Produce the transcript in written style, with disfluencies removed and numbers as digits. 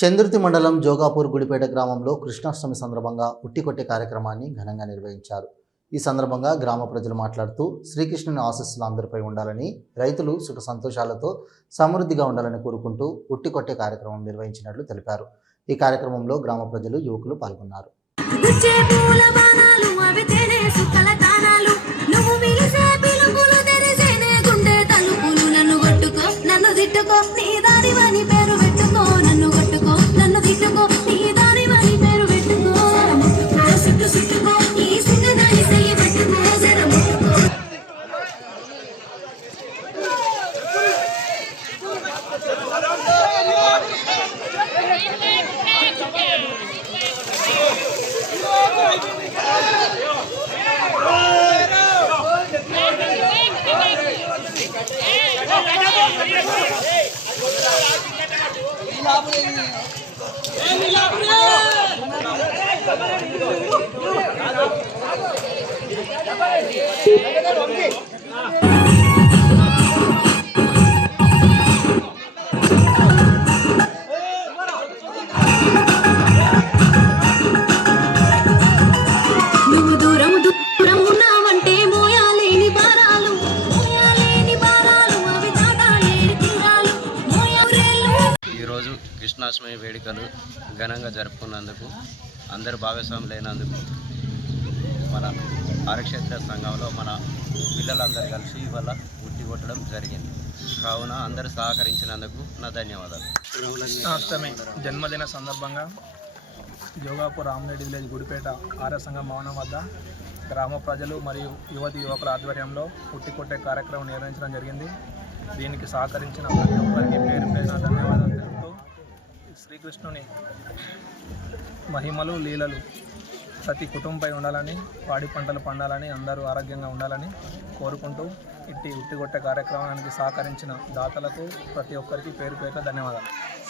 చంద్రుతి మండలం జోగాపూర్ గుడిపేట గ్రామంలో కృష్ణాష్టమి సందర్భంగా ఉట్టికొట్టే కార్యక్రమాన్ని ఘనంగా నిర్వహించారు. ఈ సందర్భంగా గ్రామ ప్రజలు మాట్లాడుతూ శ్రీకృష్ణుని ఆశీస్సులు అందరిపై ఉండాలని, రైతులు సుఖ సంతోషాలతో సమృద్ధిగా ఉండాలని కోరుకుంటూ ఉట్టికొట్టే కార్యక్రమం నిర్వహించినట్లు తెలిపారు. ఈ కార్యక్రమంలో గ్రామ ప్రజలు, యువకులు పాల్గొన్నారు. కృష్ణాష్టమి వేడుకలు ఘనంగా జరుపుకున్నందుకు, అందరూ భాగస్వాములైనందుకు మన ఆరక్షేత్ర సంఘంలో మన పిల్లలందరూ కలిసి ఇవాళ ఉట్టి కొట్టడం జరిగింది. కావున అందరూ సహకరించినందుకు నా ధన్యవాదాలు. కృష్ణాష్టమి జన్మదిన సందర్భంగా జోగాపూర్ రామరెడ్డి విలేజ్ గుడిపేట ఆర్య సంఘం భవనం వద్ద గ్రామ ప్రజలు మరియు యువతి యువకుల ఆధ్వర్యంలో ఉట్టి కొట్టే కార్యక్రమం నిర్వహించడం జరిగింది. దీనికి సహకరించిన ప్రతి ఒక్కరికి పేరు పేరున ధన్యవాదాలు తెలుపుతూ, శ్రీకృష్ణుని మహిమలు లీలలు ప్రతి కుటుంబంపై ఉండాలని, పాడి పంటలు పండాలని, అందరూ ఆరోగ్యంగా ఉండాలని కోరుకుంటూ ఉట్టికొట్టే కార్యక్రమానికి సహకరించిన దాతలకు ప్రతి ఒక్కరికి పేరు పేరున ధన్యవాదాలు.